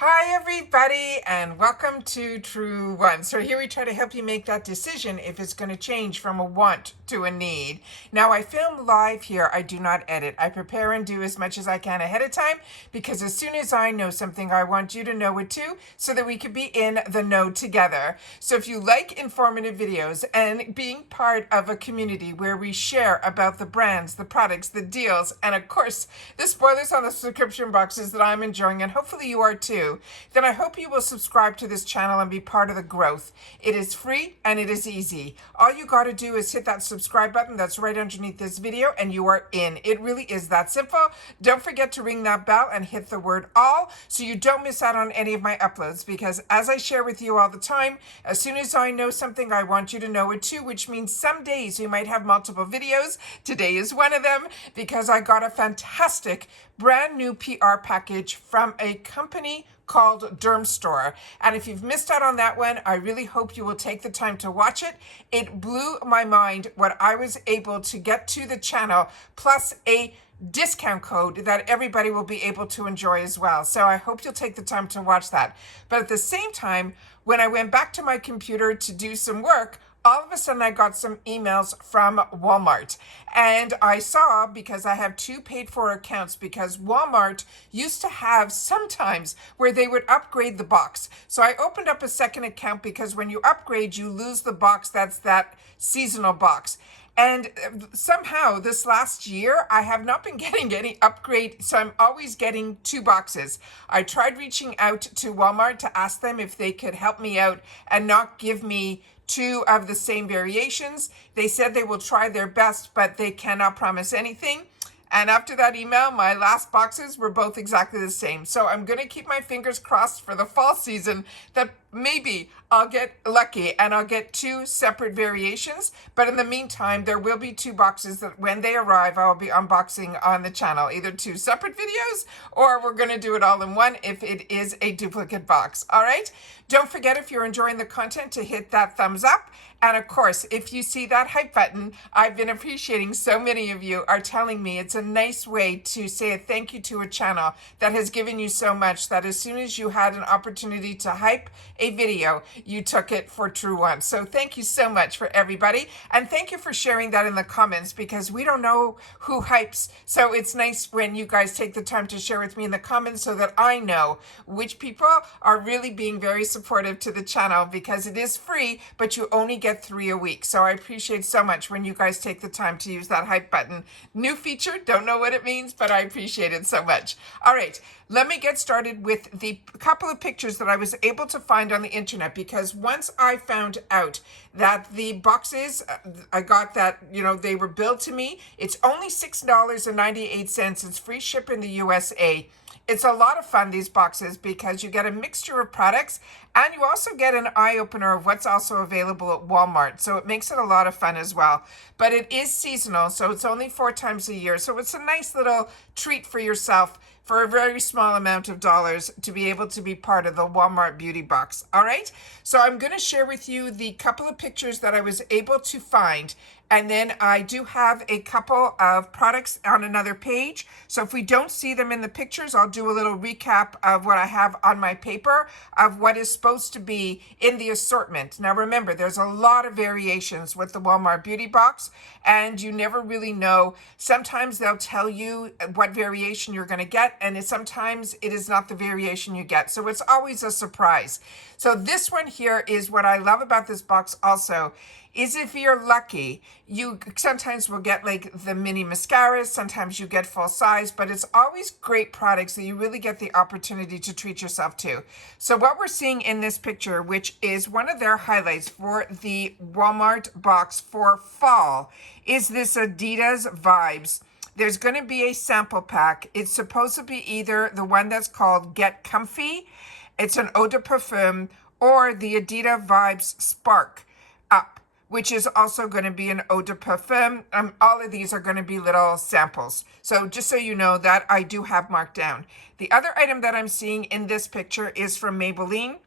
Hi everybody and welcome to Truewants. So here we try to help you make that decision if it's going to change from a want to a need. Now I film live here. I do not edit. I prepare and do as much as I can ahead of time because as soon as I know something, I want you to know it too so that we could be in the know together. So if you like informative videos and being part of a community where we share about the brands, the products, the deals, and of course the spoilers on the subscription boxes that I'm enjoying and hopefully you are too, then I hope you will subscribe to this channel and be part of the growth. It is free and it is easy. All you got to do is hit that subscribe button that's right underneath this video and you are in. It really is that simple. Don't forget to ring that bell and hit the word all so you don't miss out on any of my uploads, because as I share with you all the time, as soon as I know something, I want you to know it too, which means some days we might have multiple videos. Today is one of them because I got a fantastic brand new PR package from a company called Dermstore. And if you've missed out on that one, I really hope you will take the time to watch it. It blew my mind what I was able to get to the channel, plus a discount code that everybody will be able to enjoy as well. So I hope you'll take the time to watch that. But at the same time, when I went back to my computer to do some work, all of a sudden I got some emails from Walmart, and I saw, because I have two paid for accounts, because Walmart used to have sometimes where they would upgrade the box. So I opened up a second account because when you upgrade, you lose the box that's that seasonal box. And somehow this last year, I have not been getting any upgrade. So I'm always getting two boxes. I tried reaching out to Walmart to ask them if they could help me out and not give me two of the same variations. They said they will try their best, but they cannot promise anything. And after that email, my last boxes were both exactly the same. So I'm going to keep my fingers crossed for the fall season that maybe I'll get lucky and I'll get two separate variations. But in the meantime, there will be two boxes that when they arrive, I'll be unboxing on the channel, either two separate videos or we're going to do it all in one if it is a duplicate box. All right. Don't forget, if you're enjoying the content, to hit that thumbs up. And of course, if you see that hype button, I've been appreciating, so many of you are telling me it's a nice way to say a thank you to a channel that has given you so much, that as soon as you had an opportunity to hype a video, you took it for Truewants. So thank you so much for everybody. And thank you for sharing that in the comments, because we don't know who hypes. So it's nice when you guys take the time to share with me in the comments so that I know which people are really being very supportive to the channel, because it is free, but you only get 3 a week. So I appreciate so much when you guys take the time to use that hype button. New feature, don't know what it means, but I appreciate it so much. All right, let me get started with the couple of pictures that I was able to find on the internet, because once I found out that the boxes, I got that, they were billed to me. It's only $6.98. It's free ship in the USA. It's a lot of fun, these boxes, because you get a mixture of products and you also get an eye-opener of what's also available at Walmart. So it makes it a lot of fun as well. But it is seasonal, so it's only 4 times a year. So it's a nice little treat for yourself for a very small amount of dollars to be able to be part of the Walmart beauty box. All right, so I'm going to share with you the couple of pictures that I was able to find, and then I do have a couple of products on another page. So if we don't see them in the pictures, I'll do a little recap of what I have on my paper of what is supposed to be in the assortment. Now remember, there's a lot of variations with the Walmart beauty box, and you never really know. Sometimes they'll tell you what variation you're going to get, and sometimes it is not the variation you get. So it's always a surprise. So this one here is what I love about this box also, is if you're lucky, you sometimes will get like the mini mascaras, sometimes you get full size, but it's always great products that you really get the opportunity to treat yourself to. So what we're seeing in this picture, which is one of their highlights for the Walmart box for fall, is this Adidas Vibes. There's going to be a sample pack. It's supposed to be either the one that's called Get Comfy, it's an eau de parfum, or the Adidas Vibes Spark Up, which is also going to be an eau de parfum. All of these are going to be little samples. So just so you know, that I do have marked down. The other item that I'm seeing in this picture is from Maybelline.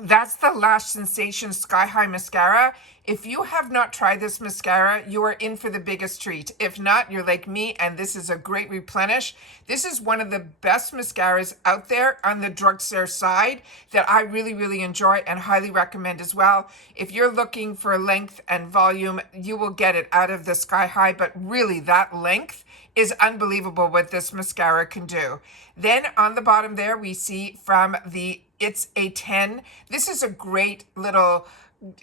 That's the Lash Sensation Sky High Mascara. If you have not tried this mascara, you are in for the biggest treat. If not, you're like me, and this is a great replenish. This is one of the best mascaras out there on the drugstore side that I really, really enjoy and highly recommend as well. If you're looking for length and volume, you will get it out of the Sky High, but really that length is unbelievable what this mascara can do. Then on the bottom there, we see from the It's a 10. This is a great little,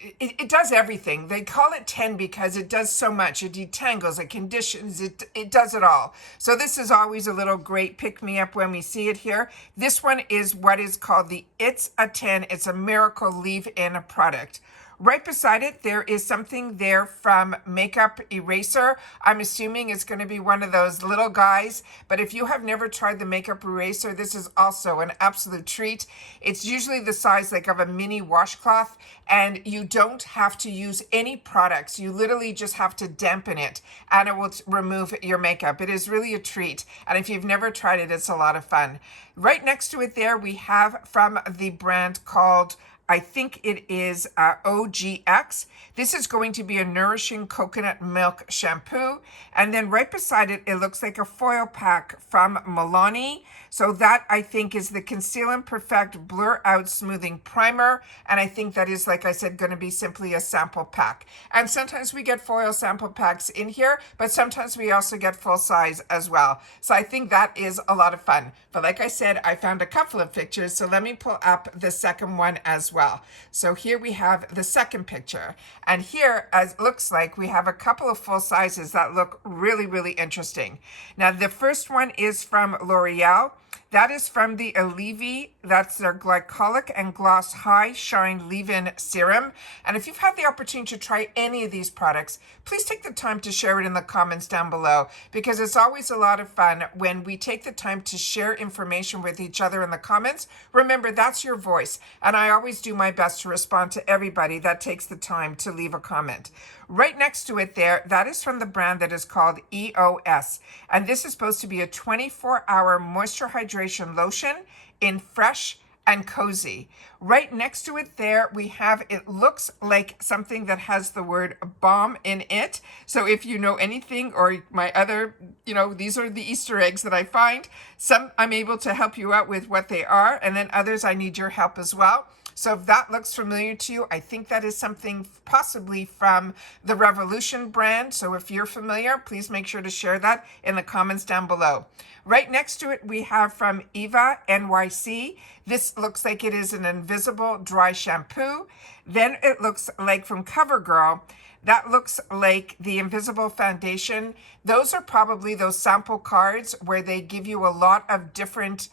it does everything. They call it 10 because it does so much. It detangles, it conditions, it does it all. So this is always a little great pick-me-up when we see it here. This one is what is called the It's a 10. It's a miracle leave-in product. Right beside it, there is something there from Makeup Eraser. I'm assuming it's going to be one of those little guys, but if you have never tried the Makeup Eraser, this is also an absolute treat. It's usually the size like of a mini washcloth, and you don't have to use any products. You literally just have to dampen it, and it will remove your makeup. It is really a treat, and if you've never tried it, it's a lot of fun. Right next to it there, we have from the brand called, I think it is OGX. This is going to be a nourishing coconut milk shampoo. And then right beside it, it looks like a foil pack from Milani. So that I think is the Conceal and Perfect Blur Out Smoothing Primer. And I think that is, like I said, going to be simply a sample pack. And sometimes we get foil sample packs in here, but sometimes we also get full size as well. So I think that is a lot of fun. But like I said, I found a couple of pictures. So let me pull up the second one as well. So here we have the second picture. And here, as it looks like, we have a couple of full sizes that look really, really interesting. Now, the first one is from L'Oreal. That is from the Alleviate. That's their Glycolic and Gloss High Shine Leave-In Serum. And if you've had the opportunity to try any of these products, please take the time to share it in the comments down below, because it's always a lot of fun when we take the time to share information with each other in the comments. Remember, that's your voice, and I always do my best to respond to everybody that takes the time to leave a comment. Right next to it there, that is from the brand that is called EOS. And this is supposed to be a 24-hour moisture hydration lotion in Fresh and Cozy. Right next to it there, we have, it looks like something that has the word bomb in it. So if you know anything, or my other, these are the Easter eggs that I find. Some I'm able to help you out with what they are, and then others I need your help as well. So if that looks familiar to you, I think that is something possibly from the Revolution brand. So if you're familiar, please make sure to share that in the comments down below. Right next to it, we have from Eva NYC. This looks like it is an invisible dry shampoo. Then it looks like from CoverGirl, that looks like the invisible foundation. Those are probably those sample cards where they give you a lot of different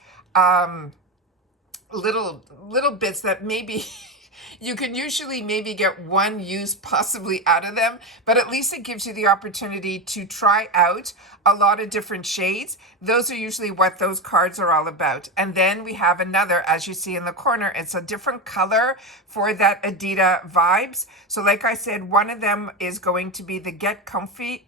little bits that maybe you can usually maybe get one use possibly out of them, but at least it gives you the opportunity to try out a lot of different shades. Those are usually what those cards are all about. And then we have another, as you see in the corner, it's a different color for that Adidas vibes. So like I said, one of them is going to be the Get Comfy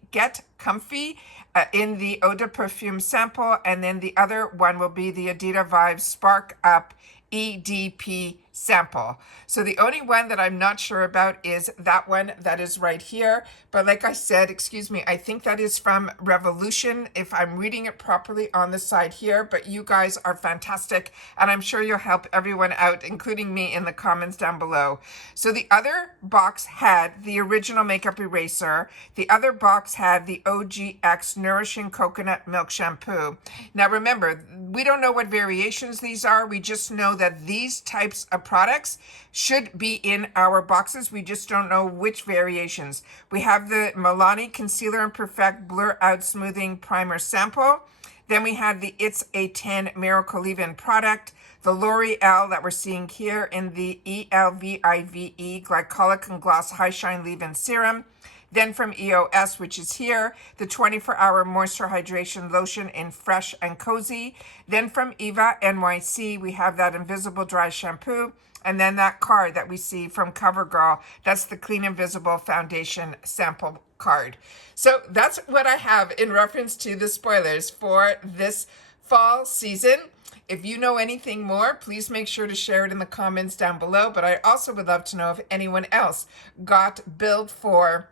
in the Eau de Perfume sample, and then the other one will be the Adidas Vibes Spark Up EDP sample. So the only one that I'm not sure about is that one that is right here. But like I said, excuse me, I think that is from Revolution, if I'm reading it properly on the side here. But you guys are fantastic, and I'm sure you'll help everyone out, including me, in the comments down below. So the other box had the original Makeup Eraser. The other box had the OGX Nourishing Coconut Milk Shampoo. Now remember, we don't know what variations these are. We just know that these types of products should be in our boxes. We just don't know which variations. We have the Milani Concealer and Perfect Blur Out Smoothing Primer sample. Then we have the It's a 10 Miracle Leave-In product. The L'Oreal that we're seeing here in the ELVIVE Glycolic and Gloss High Shine Leave-In Serum. Then from EOS, which is here, the 24-hour moisture hydration lotion in Fresh and Cozy. Then from Eva NYC, we have that invisible dry shampoo. And then that card that we see from CoverGirl, that's the Clean Invisible Foundation sample card. So that's what I have in reference to the spoilers for this fall season. If you know anything more, please make sure to share it in the comments down below. But I also would love to know if anyone else got billed for,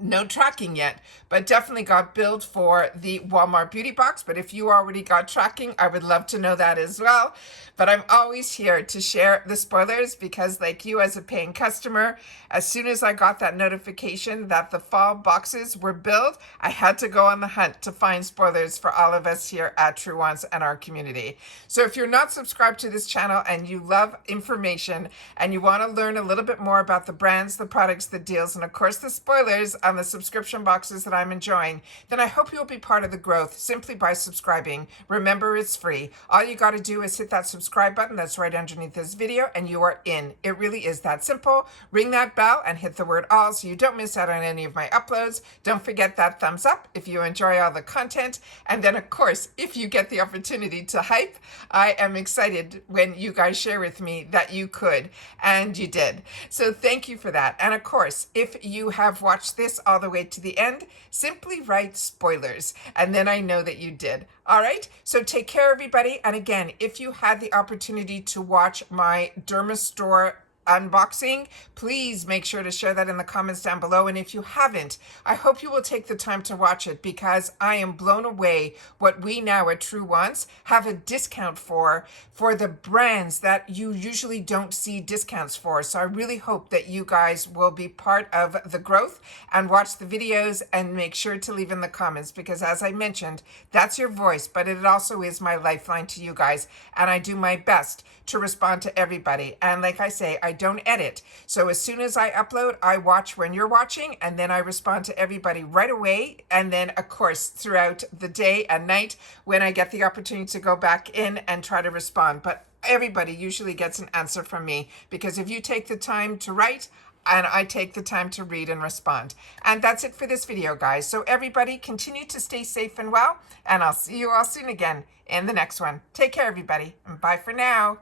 no tracking yet, but definitely got billed for the Walmart beauty box. But if you already got tracking, I would love to know that as well. But I'm always here to share the spoilers because, like you as a paying customer, as soon as I got that notification that the fall boxes were billed, I had to go on the hunt to find spoilers for all of us here at Truewants and our community. So if you're not subscribed to this channel and you love information and you want to learn a little bit more about the brands, the products, the deals, and of course the spoilers on the subscription boxes that I'm enjoying, then I hope you'll be part of the growth simply by subscribing. Remember, it's free. All you got to do is hit that subscribe button that's right underneath this video and you are in. It really is that simple. Ring that bell and hit the word all so you don't miss out on any of my uploads. Don't forget that thumbs up if you enjoy all the content. And then of course, if you get the opportunity to hype, I am excited when you guys share with me that you could, and you did. So thank you for that. And of course, if you have watched this all the way to the end, simply write spoilers and then I know that you did. All right, so take care everybody. And again, if you had the opportunity to watch my Dermastore unboxing, please make sure to share that in the comments down below. And if you haven't, I hope you will take the time to watch it because I am blown away what we now at Truewants have a discount for the brands that you usually don't see discounts for. So I really hope that you guys will be part of the growth and watch the videos and make sure to leave in the comments because, as I mentioned, that's your voice, but it also is my lifeline to you guys. And I do my best to respond to everybody. And like I say, I don't edit. So as soon as I upload, I watch when you're watching and then I respond to everybody right away. And then of course, throughout the day and night when I get the opportunity to go back in and try to respond. But everybody usually gets an answer from me because if you take the time to write, and I take the time to read and respond. And that's it for this video, guys. So everybody continue to stay safe and well, and I'll see you all soon again in the next one. Take care, everybody, and bye for now.